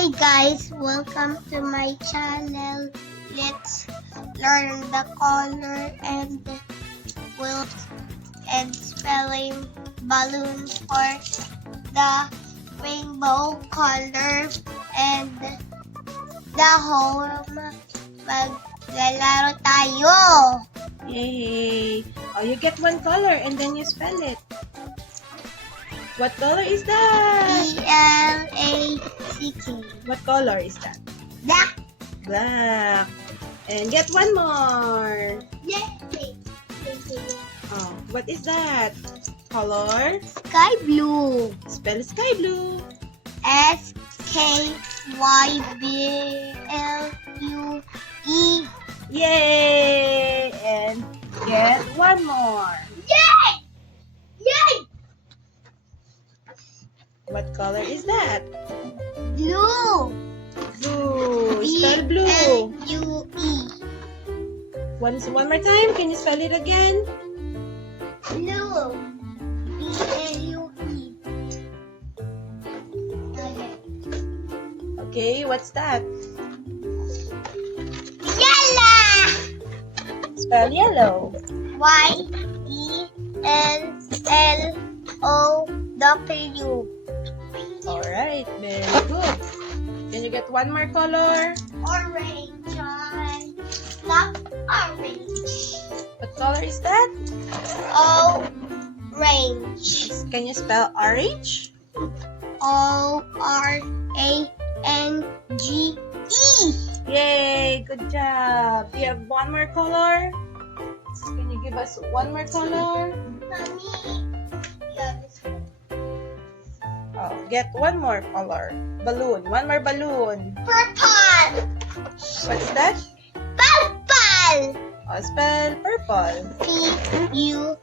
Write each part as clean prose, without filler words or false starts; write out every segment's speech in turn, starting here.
Hi guys, welcome to my channel. Let's learn the color and spelling balloons for the rainbow color and the home. Maglalaro tayo. Yay! Oh, you get one color and then you spell it. What color is that? Black. What color is that? Black. Black. And get one more. Oh, what is that? Color? Sky blue. Spell sky blue. SKYBLUE. Yay! And get one more. Yay! Yay! What color is that? Blue. Blue. Spell blue. BLUE. One more time. Can you spell it again? Blue. BLUE. Okay, what's that? Yellow. Spell yellow. YELLOW. Alright, very good. Can you get one more color? Orange. Love orange. What color is that? Orange. Can you spell orange? ORANGE. Yay! Good job. Do you have one more color? Can you give us one more color? Mommy. Yeah, this one. Oh, get one more color. Balloon. One more balloon. Purple. What's that? Purple. Oh, spell purple. PURPLE.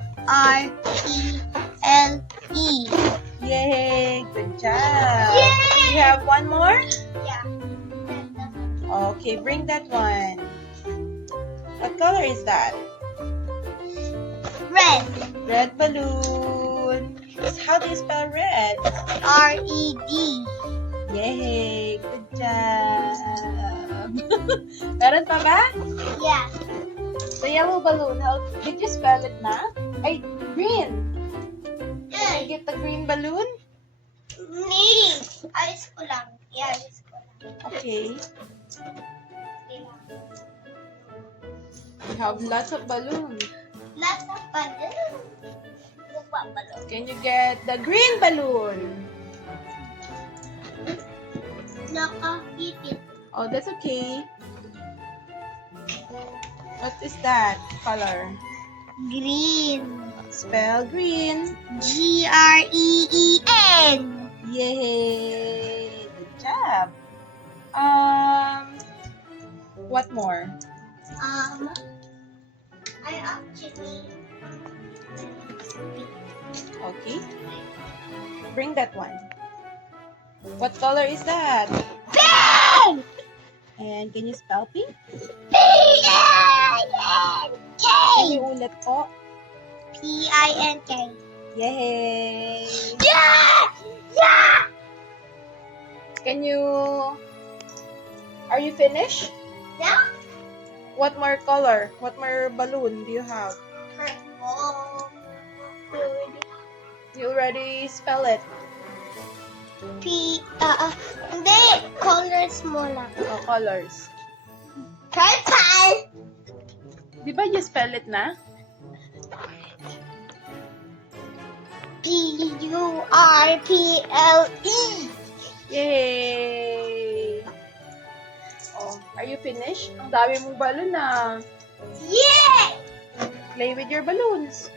Yay! Good job. Yay! You have one more? Yeah. Okay, bring that one. What color is that? Red. Red balloon. How do you spell red? RED. Yay! Good job. Meron pa ba? Yeah. The yellow balloon, how did you spell it na? Ay, green. Can you get the green balloon? Ni. Ayos ko lang. Yeah, ayos ko lang. Okay. Okay lang. We have lots of balloons. Lots of balloon. Buka balloon. Can you get the green balloon? Nakahipit. Oh, that's okay. What is that color? Green. Spell green. GREEN. Yay! Good job. What more? I actually Okay. Bring that one. What color is that? pink. And can you spell pink? PINK. Can you ulit po? PINK. Yay! Yeah! Yeah! Can you... Are you finished? Yeah? What more color? What more balloon do you have? Purple. You already spell it. Hindi. Colors mo lang. Oh, colors. Purple. Di ba you spell it na? PURPLE. Yay! Oh, are you finished? Ang dami mong balloon na. Yeah! Play with your balloons.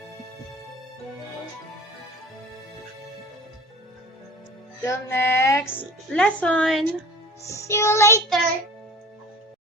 Till next lesson. See you later.